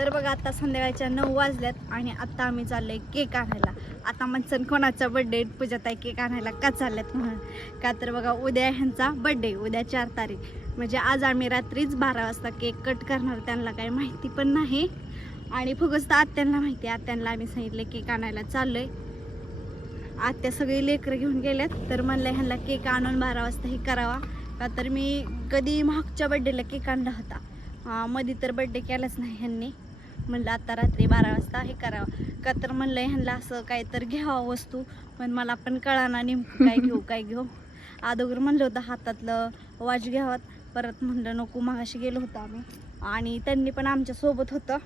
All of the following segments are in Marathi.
तर बघा आता संध्याकाळच्या नऊ वाजल्यात आणि आता आम्ही चाललोय केक आणायला. आता म्हणसन कोणाचा बर्थडे पूजाताई केक आणायला का चालल्यात म्हणून? का तर बघा उद्या ह्यांचा बर्थडे उद्या चार तारीख. म्हणजे आज आम्ही रात्रीच बारा वाजता केक कट करणार त्यांना काही माहिती पण नाही. आणि फुगस्त आत्यांना माहिती आहे आत्यांना आम्ही सांगितलं केक आणायला चाललोय. आत्या सगळी लेकरं घेऊन गेल्यात तर म्हणलं ह्यांना केक आणून बारा वाजता हे करावा. का तर मी कधी मागच्या बड्डेला केक आणला होता. मध्ये तर बड्डे केलाच नाही ह्यांनी. म्हणलं आता रात्री बारा वाजता हे करावं. का तर म्हणलं ह्यांना असं काय तर घ्यावं वस्तू पण मला पण कळाना नेमकं काय घेऊ काय घेऊ. अगोदर म्हणलं होतं हातातलं वॉच घ्यावं परत म्हणलं नको मागाशी गेलो होतो आम्ही. आणि त्यांनी पण आमच्यासोबत होतं.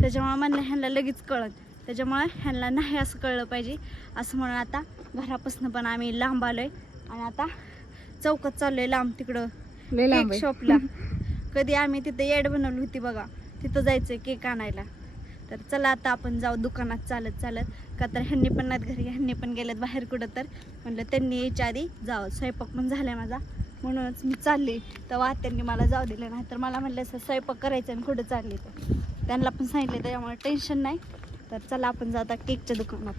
त्याच्यामुळे म्हणलं ह्यांना लगेच कळत त्याच्यामुळे ह्यांना नाही असं कळलं पाहिजे. असं म्हणून आता घरापासून पण आम्ही लांब आलोय. आणि आता चौकात चाललोय लांब तिकडं. शॉपला कधी आम्ही तिथे येड बनवली होती बघा. तिथं जायचंय केक आणायला. तर चला आता आपण जाऊ दुकानात चालत चालत. का तर ह्यांनी पण नाहीत घरी ह्यांनी पण गेलेत बाहेर कुठं तर. म्हणलं त्यांनी यायच्या आधी जावं. स्वयंपाक पण झालाय माझा. म्हणूनच मी चालली. तेव्हा त्यांनी मला जाऊ दिलं नाही तर मला म्हणलं असं स्वयंपाक करायचं आणि कुठं चालली तर. त्यांना पण सांगितलं त्याच्यामुळे टेन्शन नाही. तर चला आपण जाऊ आता केकच्या दुकानात.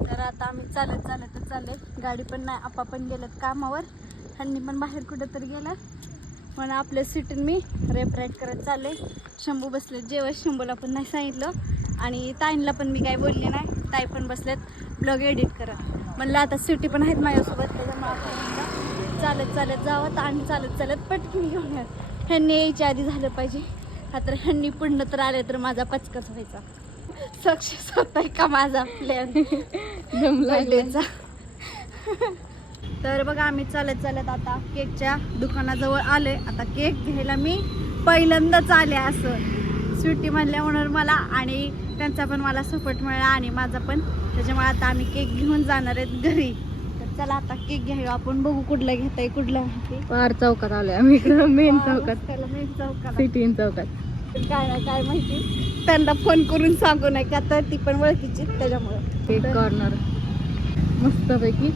तर आता आम्ही चालत चालत चालले गाडी पण नाही आपा पण गेलेत कामावर. ह्यांनी पण बाहेर कुठं तरी गेलं. म्हणून आपल्या सीटून मी रेप राईट करत चालले. शंभू बसले जेव्हा शंभूला पण नाही सांगितलं आणि ताईंला पण मी काय बोलले नाही. ताई पण बसलेत. ब्लॉग एडिट करत. म्हणलं आता सिटी पण आहेत माझ्यासोबत. त्याच्यामुळे चालत चालत जावं आणि चालत चालत पटकन घेऊन ह्यांनी यायच्या आधी झालं पाहिजे. हा तर ह्यांनी पुढं तर आले तर माझा पचकच व्हायचा. सक्सेस होत आहे का माझा प्लॅन जमला तर बघा आम्ही चालत चालत आता केकच्या दुकानाजवळ आलोय. आता केक घ्यायला मी पहिल्यांदाच आले असं. स्वीटी म्हणल्या म्हणून मला आणि त्यांचा पण मला सपोर्ट मिळाला आणि माझा पण. त्याच्यामुळे आता आम्ही केक घेऊन जाणार आहेत घरी. तर चला आता केक घ्यायला आपण बघू कुठला घेताय कुठला पार चौकात आलोय आम्ही इकडं मेन चौकात. main चौकात. सिटी चौकात. काय नाही काय माहिती? त्यांना फोन करून सांगू नाही का तर ती पण ओळखीची त्याच्यामुळे. केक कॉर्नर मस्त पैकी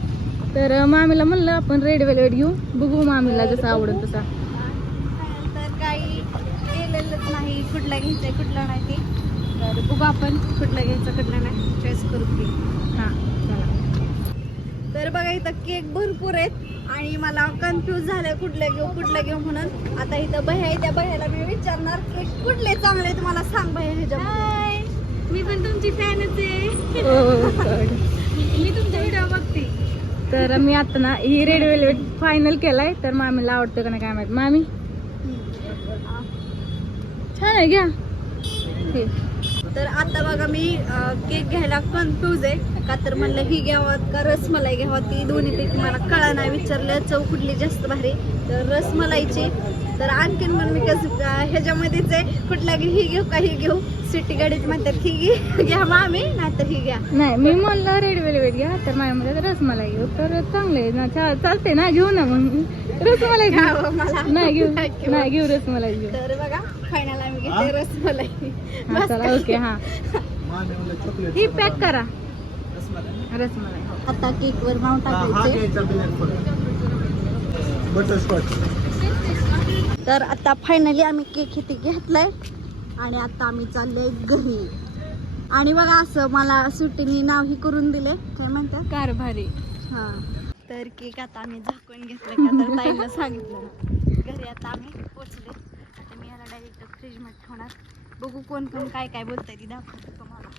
तर मामीला म्हणलं आपण रेड वेलवेट घेऊ. बघू मामीला जसं आवडेल तसा. तर काही केलेलंच नाही. कुठला घ्यायचंय कुठला नाही ते. तर बघू आपण कुठला घ्यायचं कुठला नाही. चॉईस करू की हां चला. तर बघा इथं केक भरपूर आहेत. आणि मला कन्फ्यूज झालं कुठलं घेऊ कुठलं घेऊ म्हणून. आता इथं बह्या आहे त्या बह्याला मी विचारणार केक कुठले चांगले तुम्हाला सांग बह्या ह्याच्यामध्ये मी पण तुमची फॅनच आहे. Oh, God. मी तुमचा व्हिडिओ बघते. तर मी आता ना ही रेड वेलवेट फायनल केलाय. तर मामीला आवडतं का नाही काय माहीत. मामी? छान आहे घ्या. तर आता बघा मी केक घ्यायला कन्फ्यूज आहे. का तर म्हणलं ही घ्यावं का रसमलाई घ्यावं? ती दोन्हीपैकी मला कळा नाही विचारलं. चव कुठली जास्त भारी? तर रसमलाईची तर आणखीन पण मी कसं ह्याच्यामध्येच आहे. कुठला घे ही घेऊ का ही घेऊ? सिटी गाडीत म्हणतात ही घे घ्या मामी नाहीतर ही घ्या. नाही मी म्हणलं रेड वेलवेट घ्या. तर मामी म्हणतात रसमलाई घेऊ. तर चांगलं आहे. ना चालते ना घेऊ ना मग. रसमलाई घेऊ. घ्यावं मला. नाही घेऊ. नाही घेऊ. नाही घेऊ रसमलाई घेऊ. तर बघा फायनल रसमलाई हा, चला ओके हा. ही पॅक करा. रसमलाई हो. आता केक वर नाव टाकायचे. तर आता फायनली आम्ही केक इथे घेतलाय. आणि आता आम्ही चाललोय घरी. आणि बघा असं मला सुट्टीने नाव ही करून दिले काय म्हणतात? कारभारी. हा. तर केक आता आम्ही झाकून घेतलं का? तर ताईला सांगितलं. घरी आता आम्ही पोचले आता मी याला डायरेक्ट फ्रीजमध्ये ठेवणार. बघू कोण कोण काय काय बोलतंय ती दाखवतो तुम्हाला.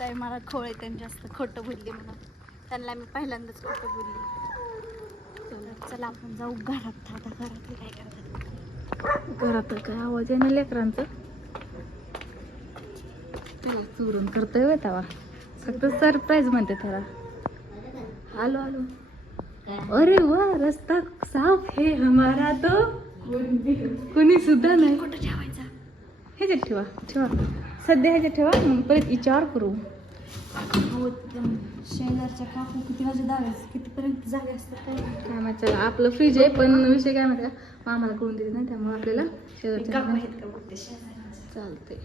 ताई मला खोळे त्यांनी जास्त खोटं बोलली म्हणून. त्यांना मी पहिल्यांदाच खोटं बोलली. चला आपण जाऊ घरात. आता घरातले काय करतात? घरात काय? आवाज आहे ना लेकरांचा? त्याला चुरून करतोय होय तवा. फक्त सरप्राईज म्हणते त्याला. Hello hello. अरे वा रस्ता साफ हे हमारा तो. कोणी सुद्धा नाही. कुठं ठेवायचं? ह्याच्यात ठेवा ठेवा. सध्या ह्याच्यात ठेवा मग परत विचार करू. शेजारच्या काकू किती वाजे जागे कितीपर्यंत जागे असतात काय माहिती. काय माहिती चला, आपलं फ्रीज आहे पण विषय काय माहिती मामाला करून दिले नाही त्यामुळे आपल्याला शेजारच्या चालते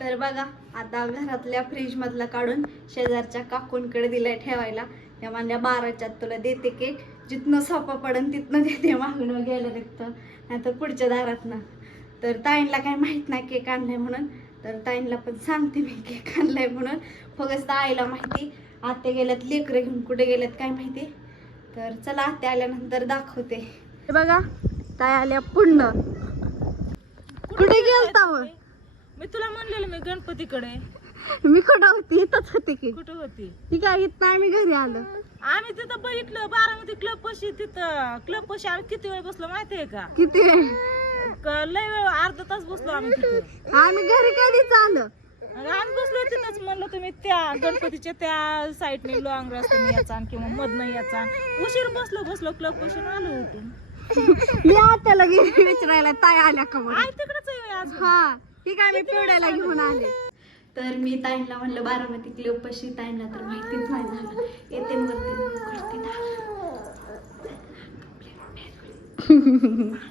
तर बघा आता घरातल्या फ्रीज मधलं काढून शेजारच्या काकूंकडे दिलंय ठेवायला. त्या म्हणल्या बाराच्यात तुला देते केक जिथनं सोपा पडन तिथनं देते मागणं गेलं रिक्त. नाही तर पुढच्या दारातनं. तर ताईंला काय माहीत नाही केक आणलाय म्हणून. तर ताईंला पण सांगते मी केक आणलाय म्हणून. फक्त आईला माहिती आत्या गेल्यात लेकरं घेऊन कुठे गेल्यात काय माहिती. तर चला आत्या आल्यानंतर दाखवते. हे बघा ताई आल्या पुण्य कुठे गेलता मग? मी तुला म्हणलेलं मी गणपतीकडे. मी कुठं होती? इथंच होते की. कुठं होती? ती काय येत नाही मी घरी आलो. आम्ही तिथं बघितलं बारामती क्लब पशी तिथं. क्लब पशी आम्ही किती वेळ बसलो माहितीये का? किती वेळ? क- लय वेळ अर्धा तास बसलो आम्ही तिथं. आम्ही घरी कधीच आलो. आणि आम्ही बसलो तिथंच म्हणलं तुम्ही त्या गणपतीच्या त्या साईडने लॉंग रस्त्याने याचा किंवा मधनं याचा उशीर बसलो बसलो क्लबपासून आलो उठून. मी आत्याला गेली विचारायला ताई आल्या का म्हणून? आई तिकडच आहे अजून. हा ती काय मी पिवड्याला घेऊन आले. तर मी ताईंना म्हणलं बारामती क्लब पशी ताईंना तर माहितीच नाही झालं. येते न वरती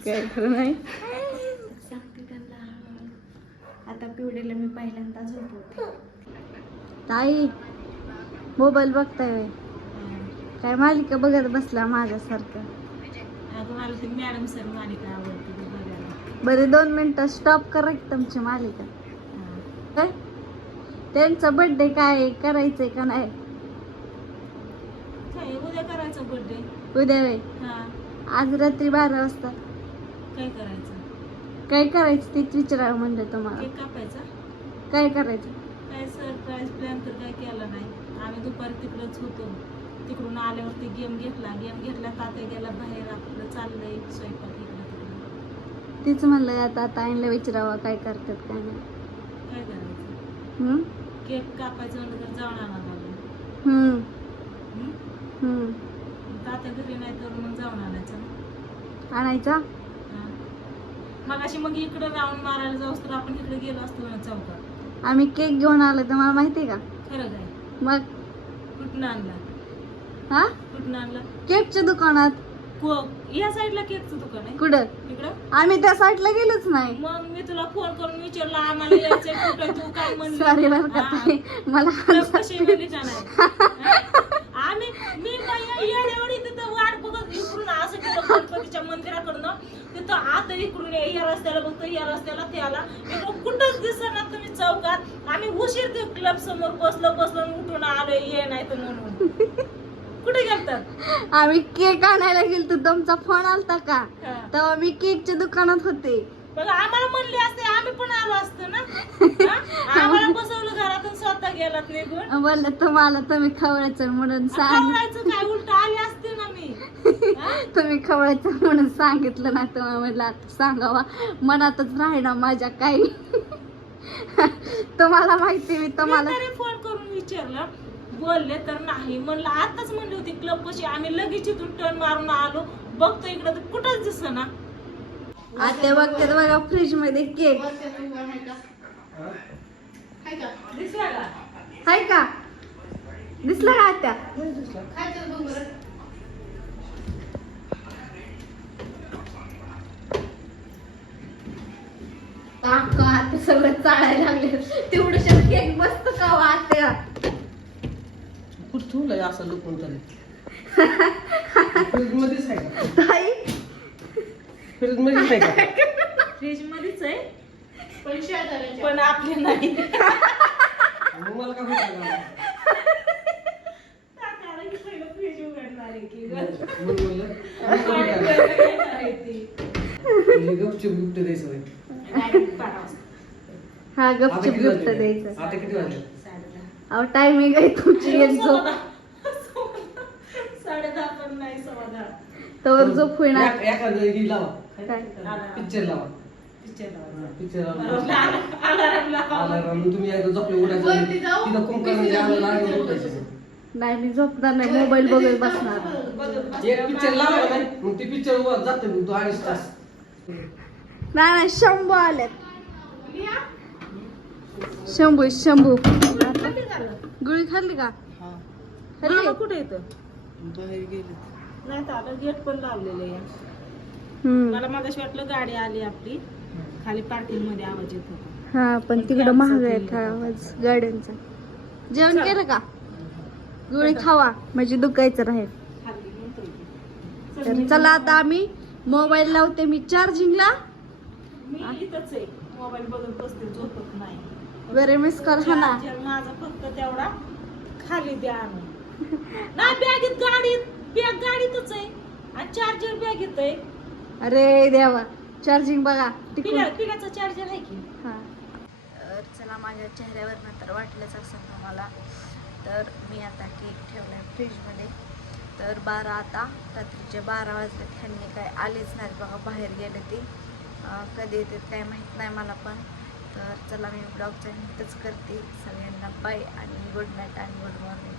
काय खरं नाही. आता पिवड्याला मी पहिल्यांदा झोपवते. ताई मोबाईल बघताय. काय मालिका बघत बसला माझ्यासारखं? मॅडम सर मालिका आवडते बरे दोन मिनिटं स्टॉप करा तुमची मालिका. काय? त्यांचा बर्थडे काय आहे? करायचंय का नाही? उद्या करायचं बर्थडे उद्या वे हा. आज रात्री बारा वाजता. काय करायचं? काय करायचं तेच विचारावं म्हणलं तुम्हाला. केक कापायचा? काय करायचं? काय सरप्राईज प्लॅन तर काय केला नाही. आम्ही दुपारी तिकडंच होतो. तिकडून आल्यावरती गेम घेतला. गेम घेतला तात्या गेला बाहेर. आपलं चाललंय स्वयंपाक इकडं तिकडं. तीच म्हणलं आता आता आईला विचारावं काय करतात काय नाही. काय करायचं? हम्म? केक कापायचं म्हणलं तर जाऊन आणा लागलं हम्म, हम्म? हम्म. तात्या घरी नाही तर मग जाऊन आणायचं. आणायचा. मग अशी मग इकडं राऊंड मारायला जाऊस तर आपण इकडे गेलो असतो ना चौकात. आम्ही केक घेऊन आलो तुम्हाला माहिती का? खरं काय? मग? कुठून आणला? हा? कुठून आणला? केकच्या दुकानात. को या साईडला केकचं दुकान आहे? कुठं? इकडं? आम्ही त्या साईडला गेलोच नाही. मग मी तुला फोन करून विचारलं आम्हाला यायचंय कुठं? तू काय म्हणली? सॉरी बरं का हा. ताई. मला क्लब कशी म्हणली का नाही हा? आम्ही मी बाई येड्यावडी तिथं वाट बघत इकडून असं तिथं गणपतीच्या मंदिराकडनं तिथं आता इकडून ये, या बघतो या रस्त्याला त्याला. इकडं कुठंच दिसणार तुम्ही चौकात. आम्ही उशीर ते क्लब समोर बसलो बसलो उठून आलो ये नाही तर म्हणून. कुठे गेलतात? आम्ही केक आणायला गेलतो. तुमचा फोन आलता का. तेव्हा मी केकच्या दुकानात होते. आम्हाला म्हणले असते आम्ही पण आलो असतो ना? आम्हाला बसवलं घरातून स्वतः गेलात निघून. बोललं तुम्हाला तुम्ही खवळायचं म्हणून सांग खवळायचं काय? उलट आले असते? तुम्ही खवळायचं म्हणून सांगितलं नाही तुम्हाला म्हटलं आता सांगावा. मनातच राहिना माझ्या काही. तुम्हाला माहिती मी तुम्हाला तरी फोन करून विचारलं. बोलले तर नाही. म्हणलं आताच म्हणली होती क्लब कशी आम्ही लगेच इथून टर्न मारून आलो. बघतो इकडं तर कुठंच दिसत ना आता बघतात बघा फ्रीजमध्ये केक दिसला का? हाय का? दिसला का आता काका आता चाळायला लागले. तेवढं केक मस्त का वाटते कुठं ठेवलंय असं लपून तरी? फ्रीज मध्येच आहे का? ताई? फ्रीज मध्येच आहे का? फ्रीज मध्येच आहे. पण आपले नाही. मग मला काय होतं फ्रीज उघडणार आहे की पाणी. हे गपचूप गुप्त द्यायचं होय. Direct बारा वाजता. हा गपचूप किती गुप्त वाजले द्यायचं आता किती वाजले? साडेदहा. अहो टायमिंग आहे तुमची एक झोप. साडेदहा पण नाही सव्वा दहा तवर झोप होईना. एख- एखादं ही लावा. काय? पिक्चर लावा. Picture लावा. पिक्चर लावा. Alarm लावा. आला तुम्ही एकदा झोपले उठायचं तिथं कुंकण म्हणजे आम्हाला लागलं उठायचं नाही. मी झोपणार नाही. मोबाईल बघत बसणार. एक पिक्चर लावा नाही मग ती पिक्चर जाते मग तो अडीच तास. नाही नाही शंभू आलेत. शंभू शंभू. गुळी खाल्ली का? खाल्ली? कुठे येतं? बाहेर गेले. नाही तर आता गेट पण लावलेलं आहे. हम्म. मला मागाशी वाटलं गाडी आली आपली. खाली पार्किंगमध्ये आवाज येत होता. हा पण तिकडं महाग आहे हा आवाज? गाड्यांचा. जेवण केलं का? गुळी खावा. म्हणजे दुखायचं राहील. खाली येते. तर चला आता आम्ही मोबाईल लावते मी चार्जिंगला. मी इथंच आहे. मोबाईल बघत बसते झोपत. बरे मिस कॉल हा ना. माझा फक्त तेवढा खाली द्या आणून ना बॅगेत गाडीत बॅग गाडीतच आहे. आणि चार्जर बॅगेत आहे. अरे देवा चार्जिंग बघा टिकून. पिल्या पिल्याचा चार्जर आहे की? हा. तर चला माझ्या चेहऱ्यावर तर वाटलंच असेल तुम्हाला. तर मी आता केक ठेवलाय फ्रीजमध्ये तर बारा आता रात्रीचे बारा वाजले त्यांनी काय आलेच नाही बघा बाहेर गेले ते. कधी येतात काय माहीत नाही मला पण. तर चला मी ब्लॉगच्या निमित्तच करते. सगळ्यांना बाय आणि गुड नाईट आणि गुड मॉर्निंग